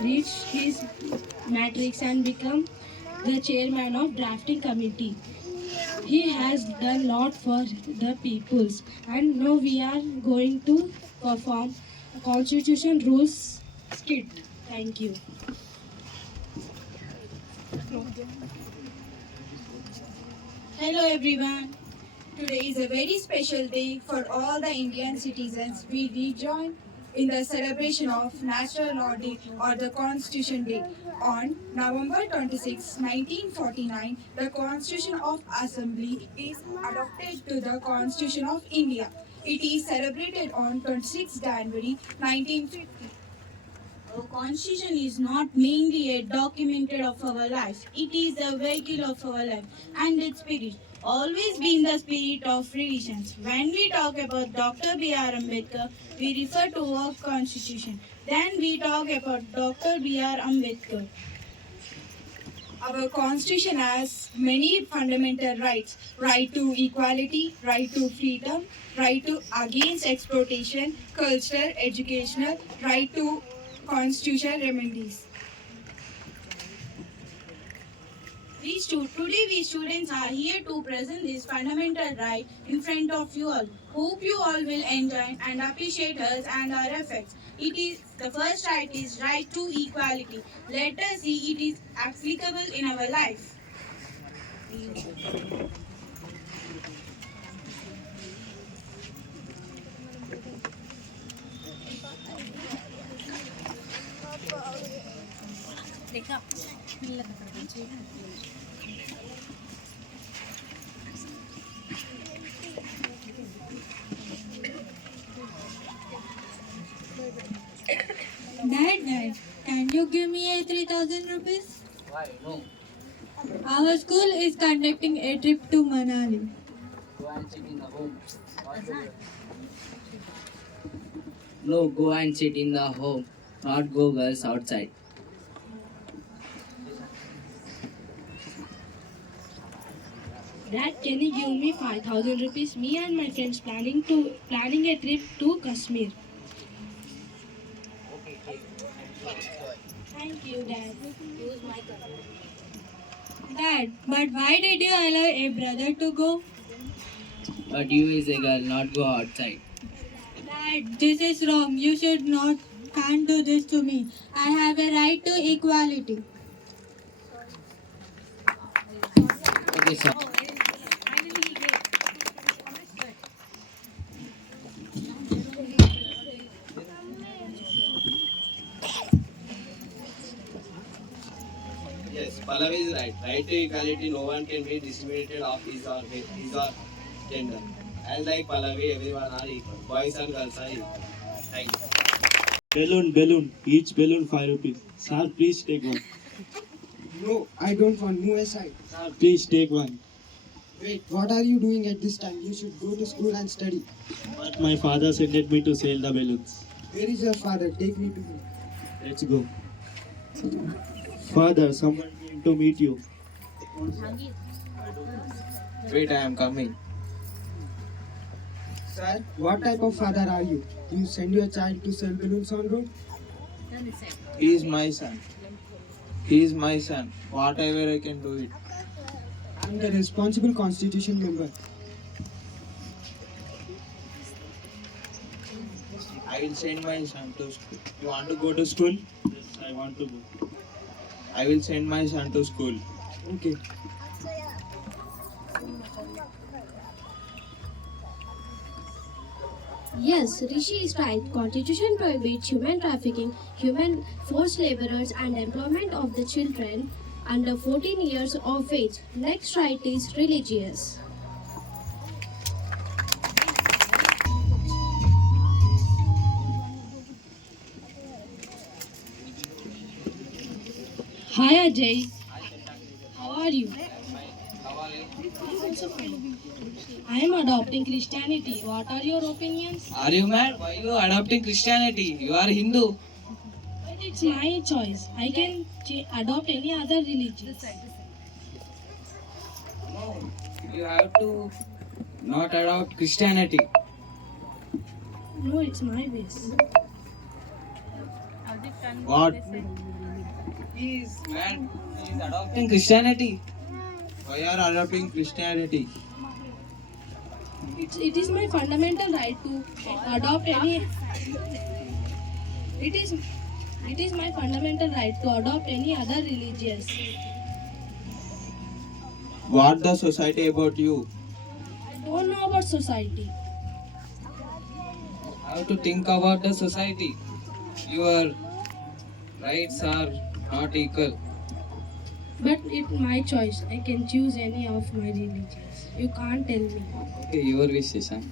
reached his matrix and become the chairman of drafting committee. He has done lot for the peoples, and now we are going to perform a constitution rules skit. Thank you. Hello everyone. Today is a very special day for all the Indian citizens. We rejoin in the celebration of National Law Day or the Constitution Day. On November 26, 1949, the Constitution of Assembly is adopted to the Constitution of India. It is celebrated on 26 January 1950. Our constitution is not mainly a document of our life. It is a vehicle of our life and its spirit. Always been the spirit of traditions. When we talk about Dr. B.R. Ambedkar, we refer to our constitution. Then we talk about Dr. B.R. Ambedkar. Our constitution has many fundamental rights. Right to equality, right to freedom, right to against exploitation, cultural, educational, right to constitutional remedies. Today we students are here to present this fundamental right in front of you all. Hope you all will enjoy and appreciate us and our efforts. It is the first right is right to equality. Let us see it is applicable in our life. Dad, can you give me a 3,000 rupees? Why? No. Our school is conducting a trip to Manali. Go and sit in the home. No, go and sit in the home. Not go girls outside. Dad, can you give me 5,000 rupees? Me and my friends planning a trip to Kashmir. Thank you, Dad. Dad, but why did you allow a brother to go? But you is a girl, not go outside. Dad, this is wrong. You should not can't do this to me. I have a right to equality. Okay, sir. Yes, Pallavi is right. Right to equality, no one can be discriminated of his or gender. And like Pallavi, everyone are equal. Boys and girls are equal. Thank you. Balloon. Each balloon 5 rupees. Sir, please take one. No, I don't want. Move aside. Sir, please take one. Wait, what are you doing at this time? You should go to school and study. But my father sent me to sell the balloons. Where is your father? Take me to him. Let's go. Father, someone came to meet you. Wait, I am coming. Sir, what type of father are you? You send your child to sell balloons on road? He is my son. He is my son. Whatever I can do it. I'm the responsible constitution member. I will send my son to school. You want to go to school? Yes, I want to go. I will send my son to school. Okay. Yes, Rishi is right. Constitution prohibits human trafficking, human forced laborers, and employment of the children under 14 years of age. Next right is religious. Hi Ajay, how are you? I am adopting Christianity. What are your opinions? Are you mad? Why you adopting Christianity? You are Hindu. But it's my choice. I can adopt any other religion. No, you have to not adopt Christianity. No, it's my wish. What? He is mad. He is adopting Christianity. Why are adopting Christianity? It is my fundamental right to adopt any. It is my fundamental right to adopt any other religions. What the society about you? I don't know about society. How to think about the society. Your rights are not equal. But it's my choice. I can choose any of my religions. You can't tell me. Okay, your wish, Shashank.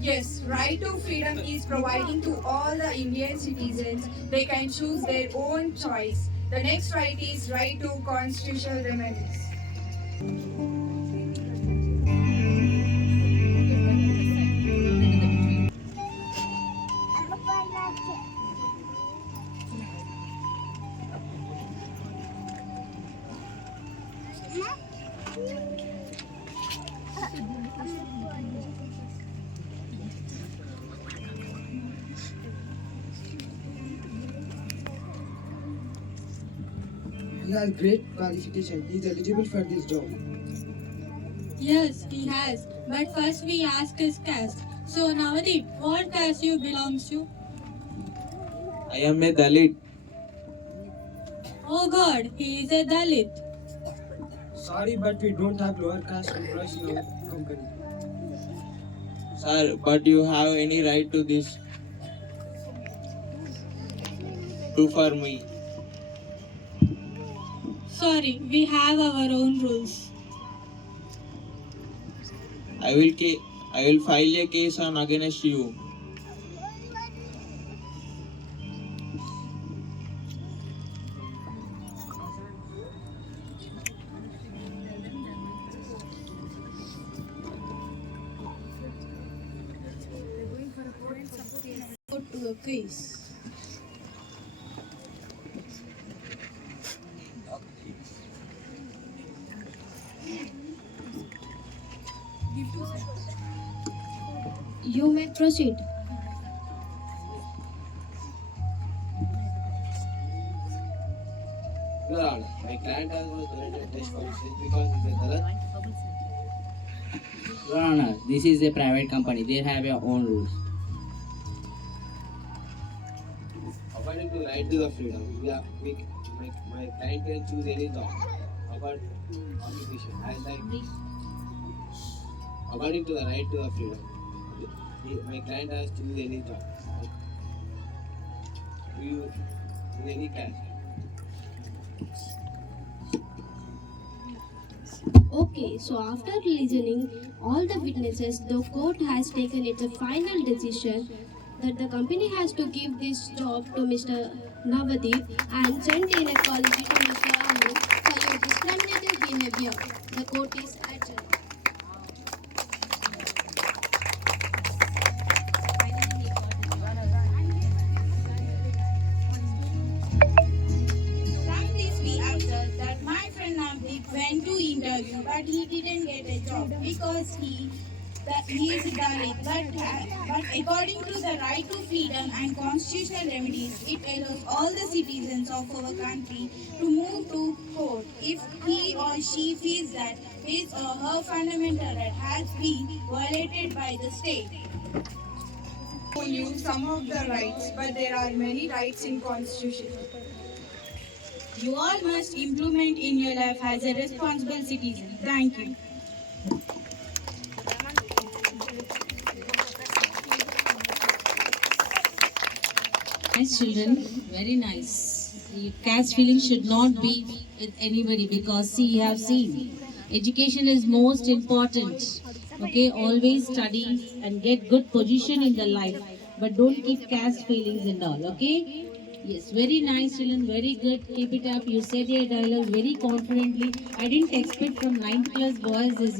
Yes, right to freedom is providing to all the Indian citizens. They can choose their own choice. The next right is right to constitutional remedies. He has great qualification. He is eligible for this job. Yes, he has. But first we ask his caste. So Navadip, what caste you belongs to? I am a Dalit. Oh God, he is a Dalit. Sorry, but we don't have lower caste employees in our company. Sir, but you have any right to this? To for me. Sorry, we have our own rules. I will file a case on against you. Go to a case. You may proceed. Your Honor, my client has was donated this policy because it's a Dalit. Your Honor, this is a private company. They have their own rules. According to right to the freedom, my client can choose any job. According to the right to the freedom, my client has choose any job. You in any cash. Okay, so after listening all the witnesses, the court has taken its final decision that the company has to give this job to Mr. Navadip and send in a policy to Mr. Amu for your discriminative behavior. The court is adjourned. From this we observe that my friend Navdeep went to interview but he didn't get a job because he is Dalit. But according to the right to freedom and constitutional remedies, it allows all the citizens of our country to move to court if he or she feels that his or her fundamental right has been violated by the state. You some of the rights, but there are many rights in Constitution. You all must implement in your life as a responsible citizen. Thank you. Nice children, very nice. The caste feeling should not be with anybody because see, you have seen, education is most important. Okay, always study and get good position in the life, but don't keep caste feelings and all. Okay. Yes, very nice children, very good. Keep it up. You said your dialogue very confidently. I didn't expect from 9th class boys this,